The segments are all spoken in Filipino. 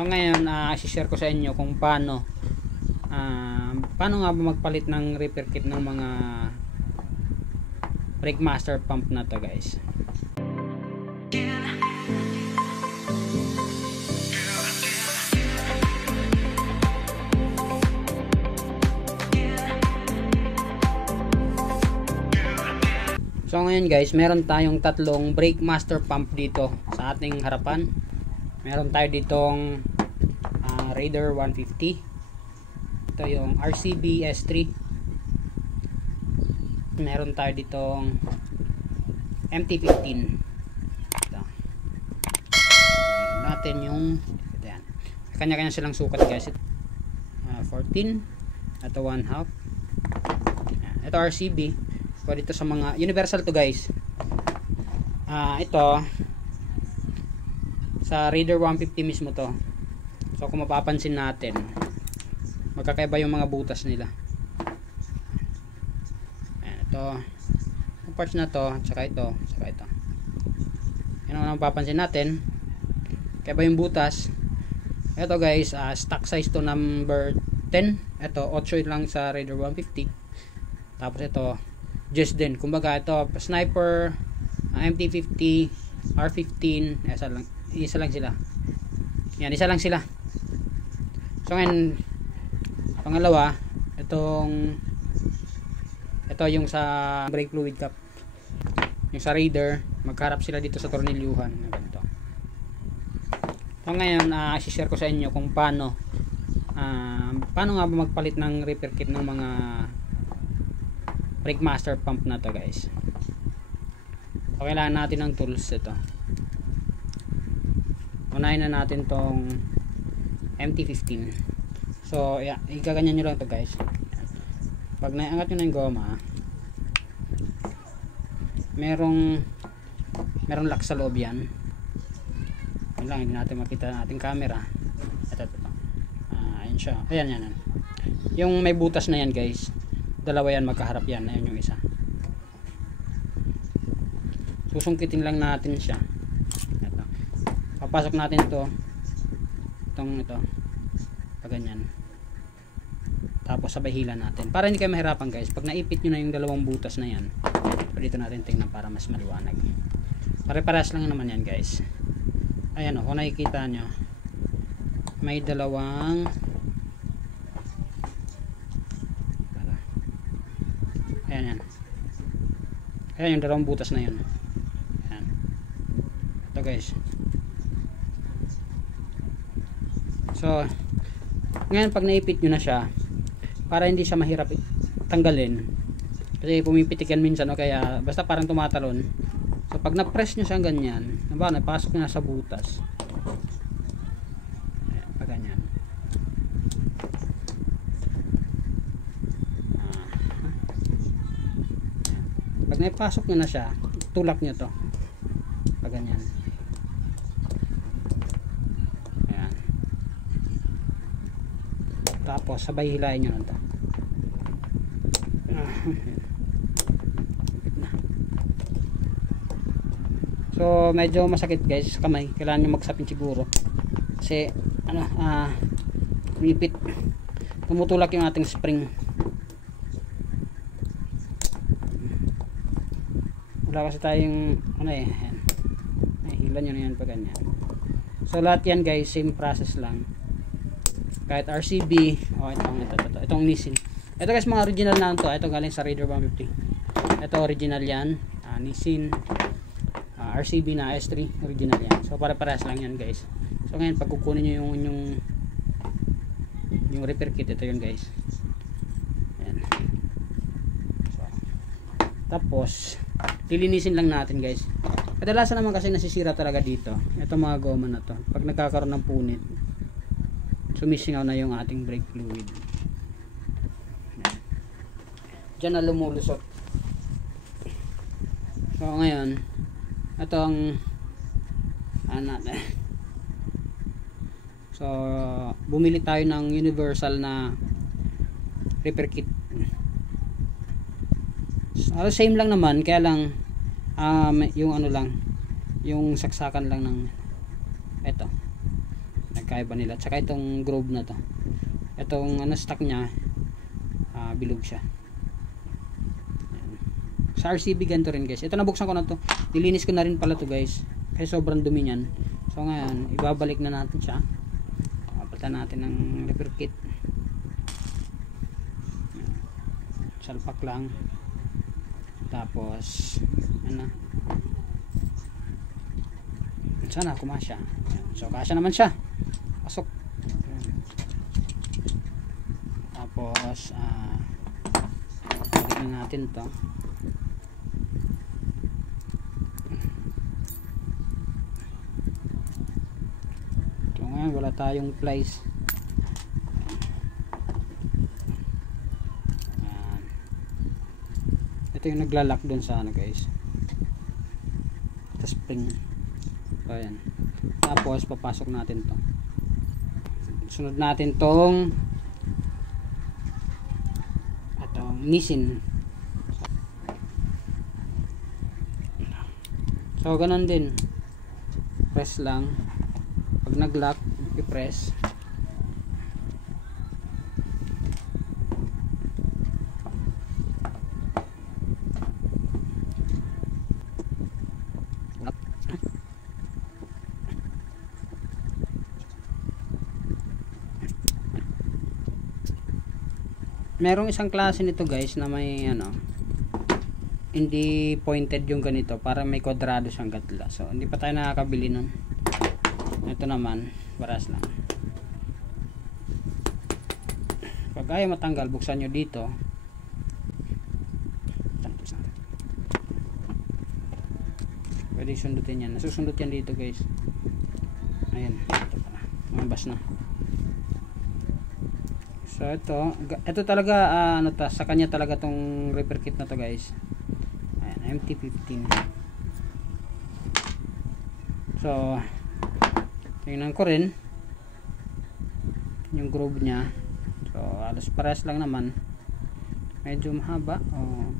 So ngayon, i-share ko sa inyo kung paano nga ba magpalit ng repair kit ng mga brake master pump na to, guys. So ngayon, guys, meron tayong tatlong brake master pump dito sa ating harapan. Meron tayo ditong Raider 150. Ito yung RCB S3. Meron tayo ditong MT15. Ito. Natin yung yan. Kanya-kanya silang sukat, guys. 14. Ito 1/2. Ito RCB. So dito sa mga universal to, guys. Ito sa Raider 150 mismo to. So kung mapapansin natin, magkakaiba yung mga butas nila. Ito, yung parts na to, saka ito, saka ito. Yan ang mapapansin natin. Kaiba yung butas. Ito, guys, stock size to number 10. Ito 8 lang sa Raider 150. Tapos ito just din, kumbaga ito sniper, MT50, R15, isa lang sila. Yan, isa lang sila. So ngayon, pangalawa, ito yung sa brake fluid cap. Yung sa Raider, magharap sila dito sa tornilyuhan na ganito. So ngayon, i-share ko sa inyo kung paano nga ba magpalit ng repair kit ng mga brake master pump na to, guys. So kailangan natin ng tools. Ito, unahin na natin tong MT15. So yeah, igaganyan nyo lang to, guys. Pag naiangat nyo na yung goma, merong lock sa loob yan. Yun lang, hindi natin makita ng ating camera. Ito. Ayun siya. Ayan. Yung may butas na yan, guys, dalawa yan, magkaharap yan. Ayun yung isa. Susungkitin lang natin siya. Ito. Papasok natin ito pag ganyan. Tapos sabay hila natin para hindi kayo mahirapan, guys. Pag naipit nyo na yung dalawang butas na yan, dito natin tingnan para mas maliwanag. Pare-parehas lang naman yan, guys. Ayan o, kung nakikita nyo, may dalawang ayan yung dalawang butas na yun. Ayan. Ito, guys. So ngayon, pag naipit nyo na siya, para hindi siya mahirap tanggalin, kasi pumipitik yan minsan, o kaya basta parang tumatalon. So pag na-press nyo siya ganyan, napasok nyo na sa butas. Ayan, pag ganyan. Pag naipasok nyo na siya, tulak nyo to pag ganyan. Ayan. Tapos sabay hilahin nyo lang to. So medyo masakit, guys, sa kamay. Kailangan nyo magsapin siguro kasi umipit, tumutulak yung ating spring. Wala kasi tayong hila nyo na yan pag ganyan. So lahat yan, guys, same process lang. Kahit RCB, itong Nissin. Ito, guys, mga original na ito. Ito galing sa Raider 150. Ito original yan, Nissin. RCB na S3, original yan. So para-parehas lang yan, guys. So ngayon, pag kukunin nyo yung repair kit, ito yun, guys. Ayan. So, tapos lilinisin lang natin, guys. Kadalasan naman kasi nasisira talaga dito ito mga goma na to. Pag nagkakaroon ng punit, sumisingaw na yung ating brake fluid. Diyan na lumulusot. So ngayon, itong so bumili tayo ng universal na repair kit. Same lang naman, kaya lang yung yung saksakan lang ng ito pagkaiba nila. Tsaka itong Grove na to, itong ano stock nya, bilog siya. Ayan. Sa RCB ganito rin guys. Ito nabuksan ko na to, nilinis ko na rin pala to guys kasi sobrang dumi nyan. So ngayon ibabalik na natin siya, papalitan natin ng repair kit. Salpak lang, tapos ano, sana kumasya. So kasya naman siya, pasok. Tapos balik na natin to. So ngayon wala tayong plies. Ito yung naglalak dun sa ano guys, sa spring. So ayan, tapos papasok natin to. Sunod natin tong nisin. So ganun din, press lang. Pag nag-lock, i-press. Merong isang klase nito guys na may ano, hindi pointed yung ganito, para may kwadrado siyang gatla. So hindi pa tayo nakakabili nun. Ito naman baras lang. Pag ayaw matanggal, buksan nyo dito. Pwede sundutin yan, nasusundot yan dito guys. Ayan, ito pala, mabas na. So ito talaga ano ta, sa kanya talaga tong repair kit na to guys. Ayan, MT15. So tingnan ko rin yung Grove nya. So halos parehas lang naman, medyo mahaba,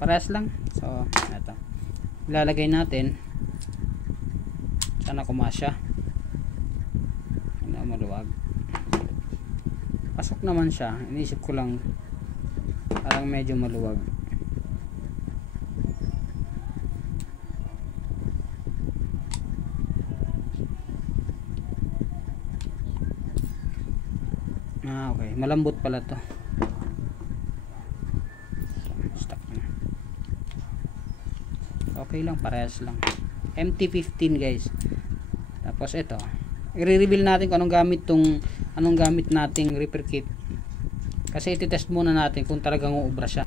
parehas lang. So ito ilalagay natin, sana kumasya. Hindi maluwag, pasok naman siya. Inisip ko lang parang medyo maluwag. Okay, malambot pala to. Stuck na. Okay lang, parehas lang. MT15 guys. Tapos ito, i-reveal natin kung anong gamit nating repair kit, kasi iti-test muna natin kung talagang uubra siya.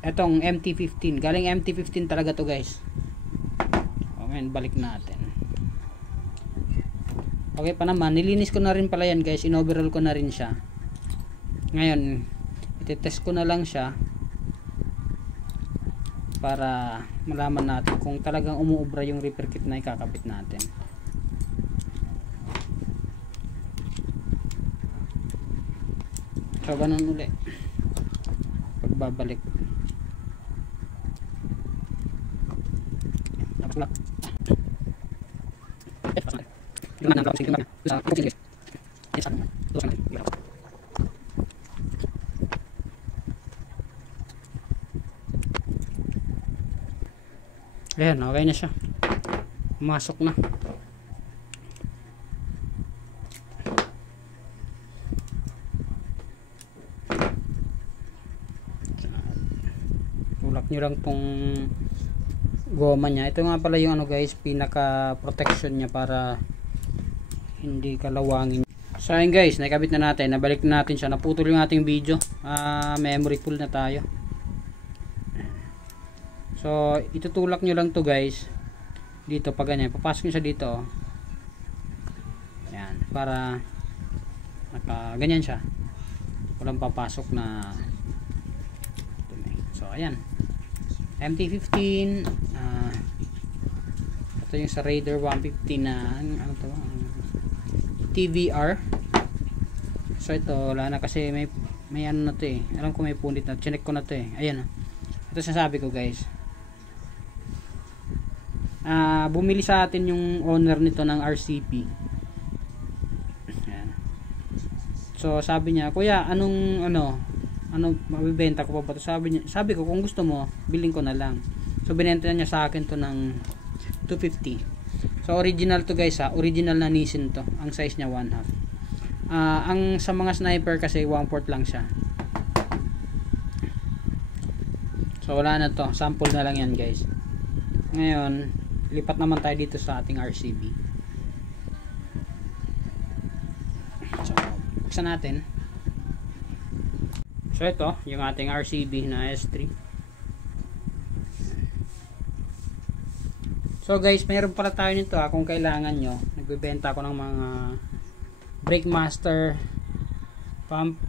Etong MT15, galing MT15 talaga to guys. Okay, balik natin. Okay pa naman, nilinis ko na rin pala yan guys, in-overall ko na rin siya. Ngayon iti-test ko na lang siya para malaman natin kung talagang umuubra yung repair kit na ikakabit natin. So ganun uli pagbabalik. Ayan, okay na siya, pumasok na. Tulak nyo lang tong goma nya. Ito nga pala yung ano guys, pinaka protection nya para hindi kalawangin. So ayun guys, nakabit na natin, nabalik na natin siya, naputol yung ating video. Memory full na tayo. So itutulak nyo lang to guys dito, pag ganyan papasok nyo siya dito. Ayan, para ganyan siya, walang papasok na dumi. So ayan, MT15. Ito yung sa Raider 150 na ano to, TVR. So ito wala na kasi may ano na to eh, alam ko may punit na, chinek ko na to eh. Ayan, ito sasabi ko guys, bumili sa atin yung owner nito ng RCP. Ayan. So sabi niya, kuya, anong mabibenta ko pa ba to? Sabi ko, kung gusto mo, bilhin ko na lang. So binenta niya sa akin to ng 250. So original to guys ha, original na Nissin to. Ang size niya 1/2. Ang sa mga sniper kasi 1/4 lang siya. So wala na to, sample na lang yan guys. Ngayon, lipat naman tayo dito sa ating RCB. So buksan natin. So ito, yung ating RCB na S3. So guys, mayroon pala tayo nito kung kailangan nyo. Nagbebenta ako ng mga brake master pump,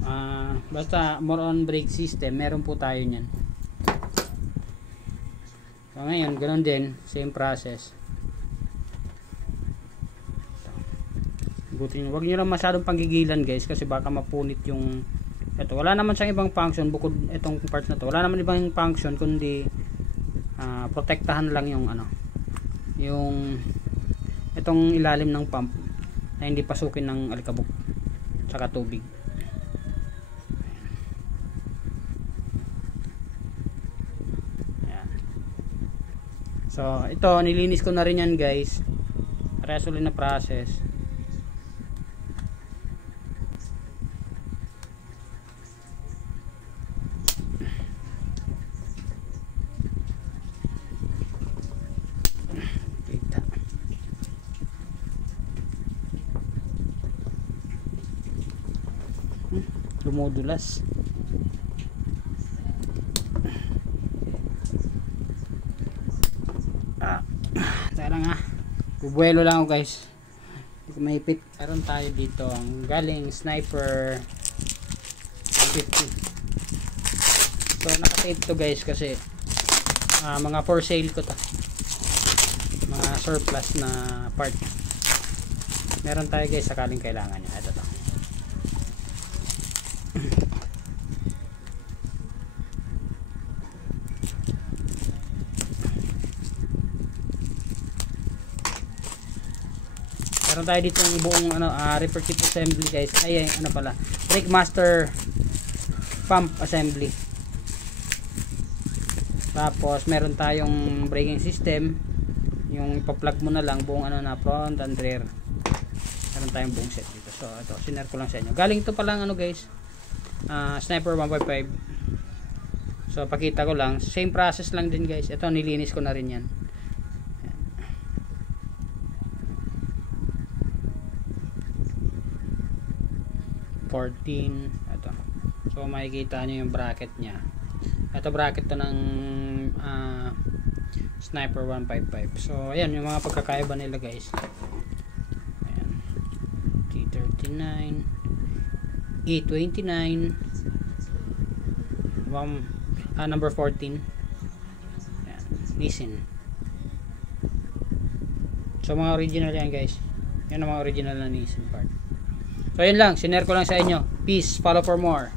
basta more on brake system, meron po tayo nyan. So ngayon, ganoon din, same process. Buti nyo, wag nyo lang masyadong panggigilan guys, kasi baka mapunit yung ito. Wala naman siyang ibang function bukod itong parts na to. Wala naman ibang function kundi protektahan lang yung yung itong ilalim ng pump na hindi pasukin ng alikabok saka tubig. Ayan. So ito, nilinis ko na rin yan guys. Parehas ulit na process. Dumudulas. Tara nga, bubuelo lang ako guys, hindi ko mahipit. Meron tayo dito ang galing Sniper 150. So nakatape to guys kasi mga for sale ko to, mga surplus na part. Meron tayo guys sakaling kailangan nyo. Ito to. Meron tayo dito yung buong repair kit assembly guys. Ay pala, brake master pump assembly. Tapos meron tayong braking system, yung ipa-plug mo na lang buong na front and rear. Meron tayong buong set dito. So ito, sinare ko lang sa inyo. Galing to pa lang guys, Sniper 155. So pakita ko lang, same process lang din guys. Ito, nilinis ko na rin yan. 14 ito. So makikita nyo yung bracket nya. Ito bracket to ng Sniper 155. So ayan yung mga pagkakaiba nila guys. Ayan. T39, E29, number 14. Ayan. Nissin. So mga original yan guys. Yan ang mga original na Nissin part. So yun lang, sinare ko lang sa inyo. Peace, follow for more.